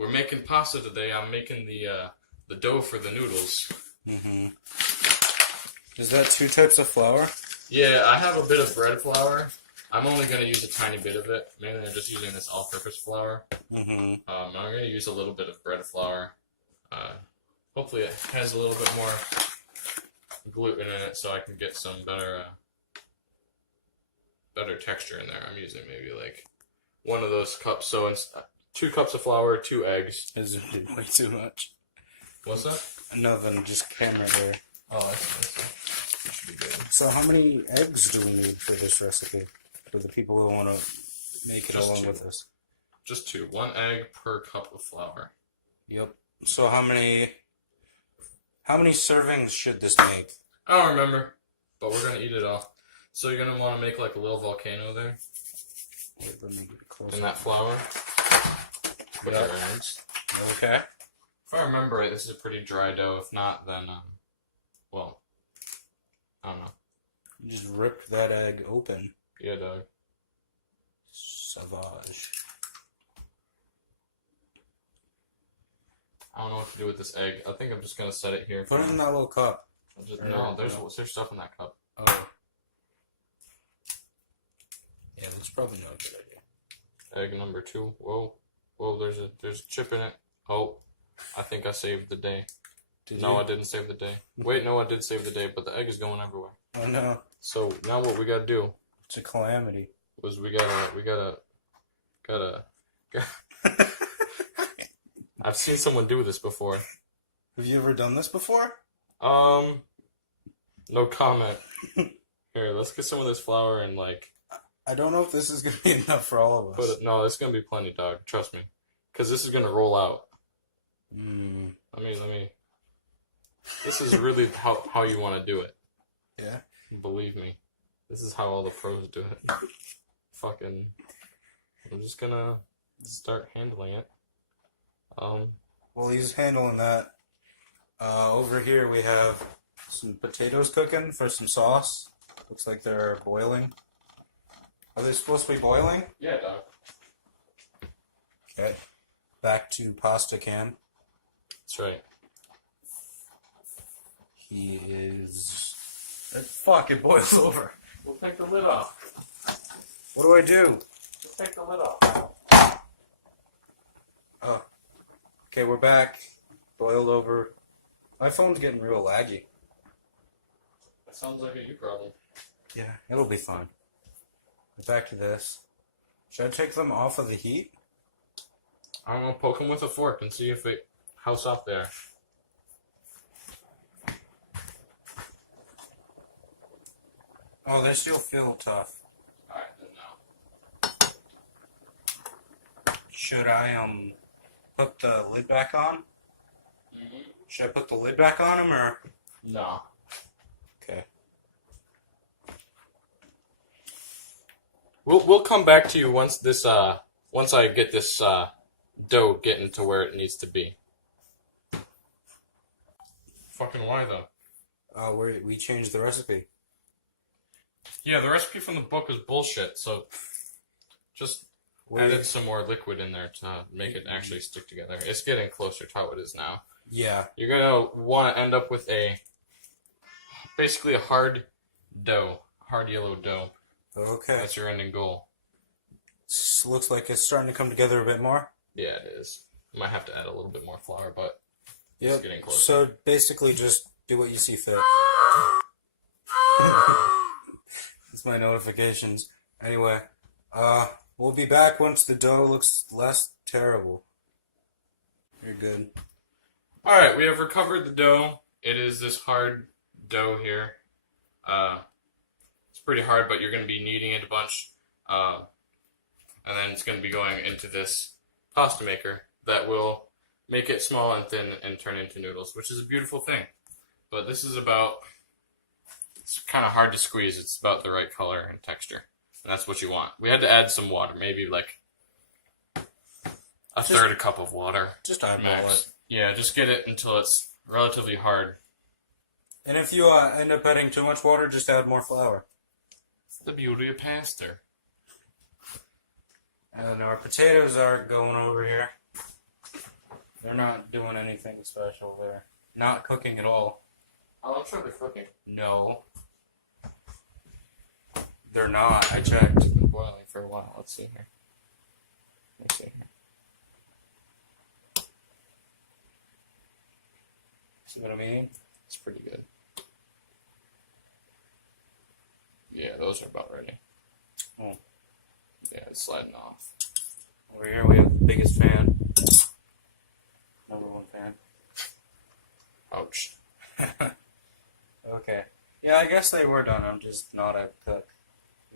we're making pasta today. I'm making the dough for the noodles. Mm-hmm. Is that 2 types of flour? Yeah, I have a bit of bread flour. I'm only going to use a tiny bit of it. Mainly I'm just using this all-purpose flour. Mm-hmm. I'm going to use a little bit of bread flour. Hopefully it has a little bit more gluten in it so I can get some better texture in there. I'm using maybe like one of those cups. So it's 2 cups of flour, 2 eggs. Is it way too much? What's that? Nothing, just camera there. Oh, I see. That should be good. So how many eggs do we need for this recipe? For the people who want to make it Just along 2. with us. Just 2. 1 egg per cup of flour. Yep. So how many servings should this make? I don't remember, but we're gonna eat it all. So you're gonna want to make like a little volcano there Wait, let me get it closer. in that flour. Put Yep. your eggs. Okay. If I remember right, this is a pretty dry dough. If not, then well, I don't know. You just rip that egg open. Yeah, Doug. Savage. I don't know what to do with this egg. I think I'm just gonna set it here. Put it in that little cup. No, there's stuff in that cup. Oh. Yeah, that's probably not a good idea. Egg number 2. Whoa, there's a chip in it. Oh, I think I saved the day. No, I didn't save the day. Wait, no, I did save the day, but the egg is going everywhere. Oh no. So now what we gotta do It's a calamity. was we gotta. I've seen someone do this before. Have you ever done this before? No comment. Here, let's get some of this flour and like I don't know if this is gonna be enough for all of us. put it. No, it's gonna be plenty, dog. Trust me, because this is gonna roll out. Mm, Let me. This is really how you want to do it. yeah. Believe me, this is how all the pros do it. Fucking, I'm just gonna start handling it. While he's handling that, over here we have some potatoes cooking for some sauce. Looks like they're boiling. Are they supposed to be boiling? Yeah, dog. Okay. Back to pasta can. That's right. He is... Fuck, it boils over. We'll take the lid off. What do I do? Just take the lid off. Oh. Okay, we're back. Boiled over. My phone's getting real laggy. That sounds like a you problem. Yeah, it'll be fine. Back to this. Should I take them off of the heat? I don't know. Poke them with a fork and see how soft they are. Oh, they still feel tough. Alright, then now. Should I, put the lid back on? Mm-hmm. Should I put the lid back on them, or? No. Okay. We'll come back to you once I get this dough getting to where it needs to be. Fucking why though? We changed the recipe. Yeah, the recipe from the book is bullshit. So just added some more liquid in there to make it actually stick together. It's getting closer to how it is now. Yeah. You're gonna want to end up with basically a hard dough, hard yellow dough. Okay. That's your ending goal. Looks like it's starting to come together a bit more. Yeah, it is. You might have to add a little bit more flour, but Yep. it's getting closer. So basically, just do what you see fit. It's my notifications. Anyway, we'll be back once the dough looks less terrible. You're good. Alright, we have recovered the dough. It is this hard dough here. It's pretty hard, but you're going to be kneading it a bunch. And then it's going to be going into this pasta maker that will make it small and thin and turn into noodles, which is a beautiful thing. But this is it's kind of hard to squeeze. It's about the right color and texture. And that's what you want. We had to add some water, maybe like a third a cup of water. Just eyeball Max. it. Yeah, just get it until it's relatively hard. And if you end up adding too much water, just add more flour. The beauty of pasta. And our potatoes are going over here. anything special there. Not cooking at all. Oh, I'm sure they're cooking. No. They're not. I checked. It's been boiling for a while. Let's see here. Let's see here. See what I mean? It's pretty good. Yeah, those are about ready. Oh. Yeah, it's sliding off. Over here we have the biggest fan. Number one fan. Ouch. Okay. Yeah, I guess they were done. I'm just not a cook.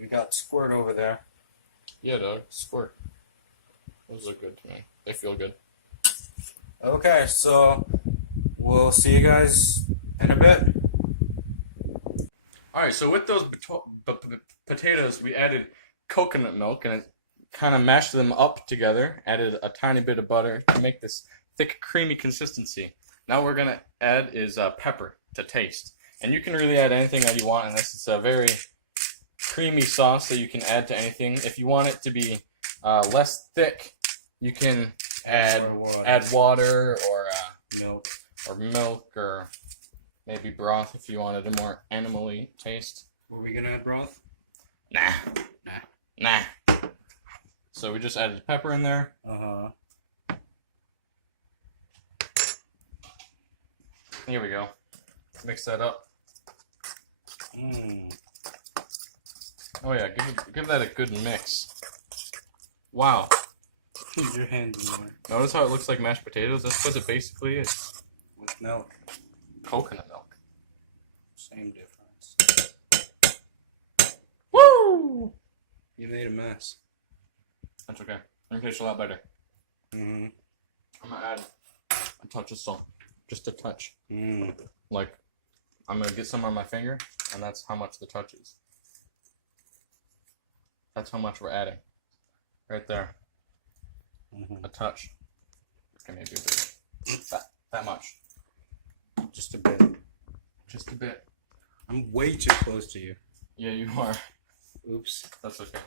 We got Squirt over there. Yeah, dog. Squirt. Those look good to me. They feel good. Okay, so we'll see you guys in a bit. Alright, so with those potatoes, we added coconut milk and it kind of mashed them up together. Added a tiny bit of butter to make this thick, creamy consistency. Now we're going to add is pepper to taste. And you can really add anything that you want in this. It's a very creamy sauce that you can add to anything. If you want it to be less thick, you can add water or milk or maybe broth if you wanted a more animal-y taste. Were we gonna add broth? Nah. So we just added pepper in there. Here we go. Mix that up. Oh yeah, give that a good mix. Wow. Your hand in there. Notice how it looks like mashed potatoes? That's what it basically is. With milk. Coconut milk. Same difference. Woo! You made a mess. That's okay. It tastes a lot better. Mm-hmm. I'm gonna add a touch of salt. Just a touch. Mm. Like, I'm gonna get some on my finger, and that's how much the touch is. That's how much we're adding. Right there. Mm-hmm. A touch. Okay, maybe a bit. That much. Just a bit. Just a bit. I'm way too close to you. Yeah, you are. Oops. That's okay.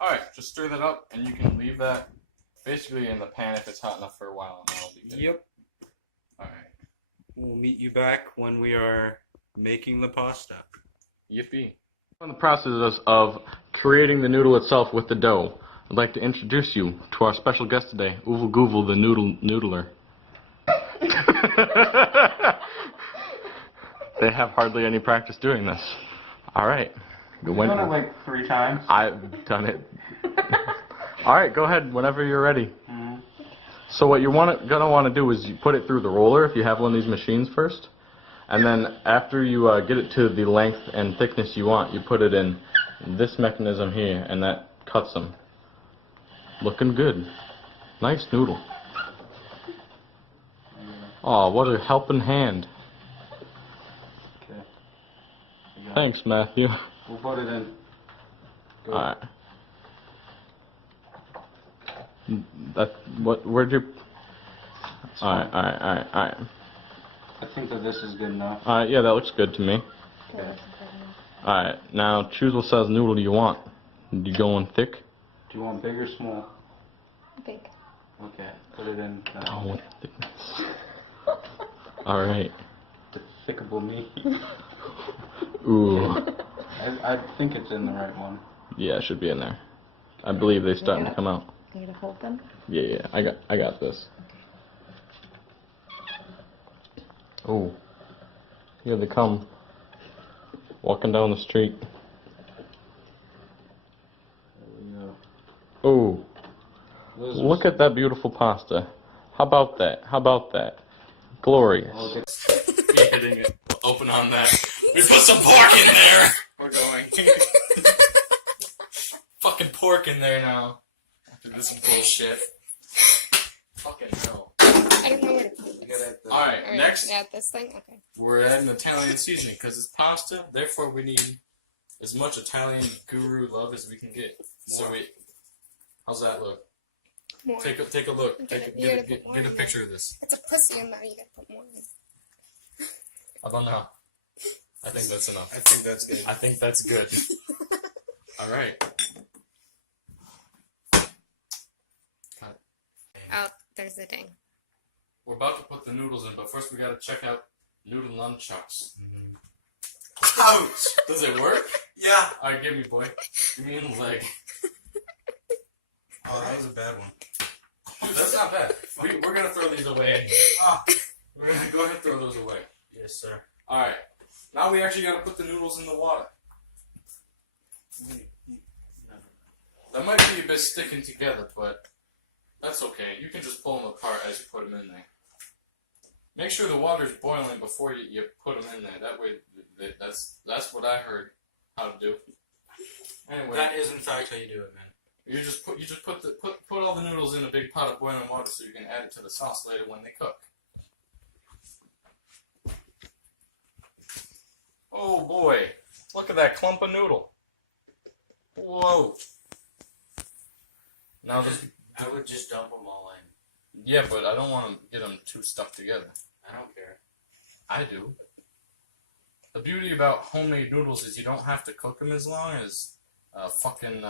Alright, just stir that up, and you can leave that basically in the pan if it's hot enough for a while, and that'll be good. Yep. Alright. We'll meet you back when we are making the pasta. Yippee. In the process of creating the noodle itself with the dough, I'd like to introduce you to our special guest today, Oovel Goovel the Noodler. They have hardly any practice doing this. Alright. You've done it like 3 times. I've done it. Alright, go ahead whenever you're ready. Mm-hmm. So what you're gonna want to do is you put it through the roller if you have one of these machines first. And then after you get it to the length and thickness you want, you put it in this mechanism here, and that cuts them. Looking good. Nice noodle. Aw, what a helping hand. Okay. Thanks, Matthew. We'll put it in. Alright. Where'd you... Alright. I think that this is good enough. Alright, yeah, that looks good to me. Okay. Alright, now choose what size noodle you want. You going thick? Do you want big or small? Big. Okay, put it in. Oh, what thickness. Alright. The thickable meat. Ooh. I think it's in the right one. Yeah, it should be in there. I believe they're starting to come out. You gonna hold them? Yeah, I got this. Oh. Here they come. Walking down the street. There we go. Oh. Look at that beautiful pasta. How about that? How about that? Glorious. Be hitting it. Open on that. We put some pork in there! We're going. Fucking pork in there now. After this bullshit. Fucking hell. I don't know where to put this. Alright, next. Yeah, this thing? Okay. We're adding Italian seasoning because it's pasta, therefore we need as much Italian guru love as we can get. So how's that look? More. Take a look. Get a picture of this. It's a pussy in there. You gotta put more in. I don't know. I think that's enough. I think that's good. I think that's good. Alright. Oh, there's the ding. we're about to put the noodles in, but first we gotta check out noodle nunchucks. Ouch! Does it work? Yeah. Alright, give me, boy. Give me in the leg. Oh, that was a bad one. Dude, that's not bad. We're gonna throw these away anyway. Ah. We're gonna go ahead and throw those away. Yes, sir. Alright. Now we actually gotta put the noodles in the water. That might be a bit sticking together, but that's okay. You can just pull them apart as you put them in there. Make sure the water's boiling before you put them in there. That way, that's what I heard how to do. Anyway, That is in fact how you do it, man. you just put all the noodles in a big pot of boiling water so you can add it to the sauce later when they cook. Oh boy, look at that clump of noodle. Whoa. Now this. I would just dump them all in. Yeah, but I don't want to get them too stuck together. I don't care. I do. The beauty about homemade noodles is you don't have to cook them as long as fucking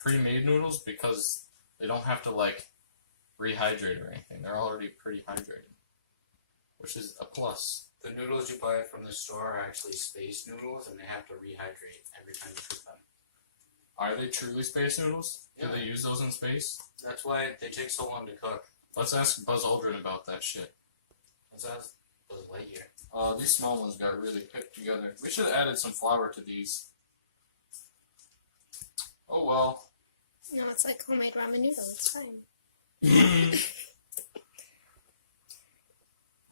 pre-made noodles because they don't have to like rehydrate or anything. They're already pretty hydrated, which is a plus. The noodles you buy from the store are actually space noodles, and they have to rehydrate every time you cook them. Are they truly space noodles? Yeah. Do they use those in space? That's why they take so long to cook. Let's ask Buzz Aldrin about that shit. That's Buzz Lightyear. These small ones got really picked together. We should have added some flour to these. Oh well. No, it's like homemade ramen noodle. It's fine.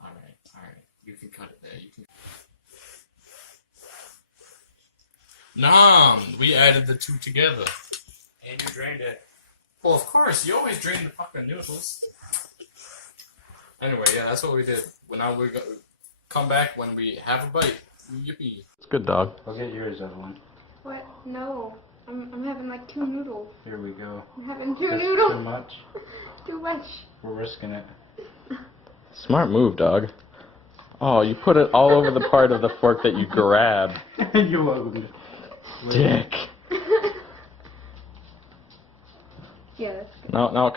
Alright. You can cut it there. You can. Nom! We added the two together. And you drained it. Well, of course, you always drain the fucking noodles. Anyway, yeah, that's what we did. Well, now we come back when we have a bite. Yippee! It's good, dog. I'll get yours, Evelyn. What? No. I'm having like 2 noodles. Here we go. I'm having 2 That's noodles. too much. Too much. We're risking it. Smart move, dog. Oh, you put it all over the part of the fork that you grab. You're welcome. Dick. Yeah, that's good. Now,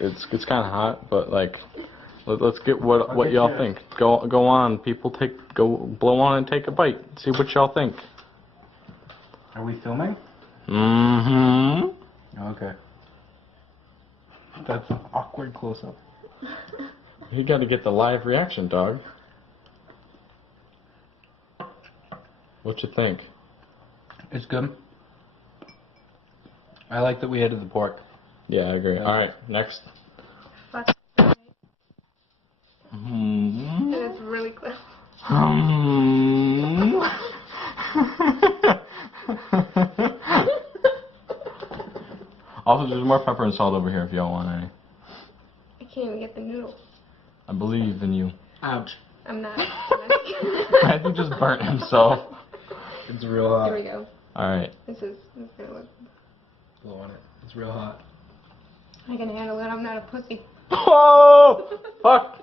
it's kind of hot, but like, let's get what Okay, y'all cheers. think. Go on, people, go blow on and take a bite. See what y'all think. Are we filming? Mm-hmm. Okay. That's an awkward close-up. You got to get the live reaction, dog. What you think? It's good. I like that we added the pork. Yeah, I agree. All right, next. Fuck. Hmm. It is really close. Also, there's more pepper and salt over here if y'all want any. I can't even get the noodles. I believe in you. Ouch. I'm not. Matthew just burnt himself. It's real hot. Here we go. Alright. This is gonna look. Blow on it. It's real hot. I can handle it. I'm not a pussy. Oh! Fuck!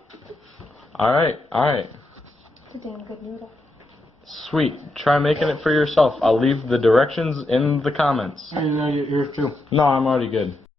Alright. It's a damn good noodle. Sweet. Try making it for yourself. I'll leave the directions in the comments. I know yours too. No, I'm already good.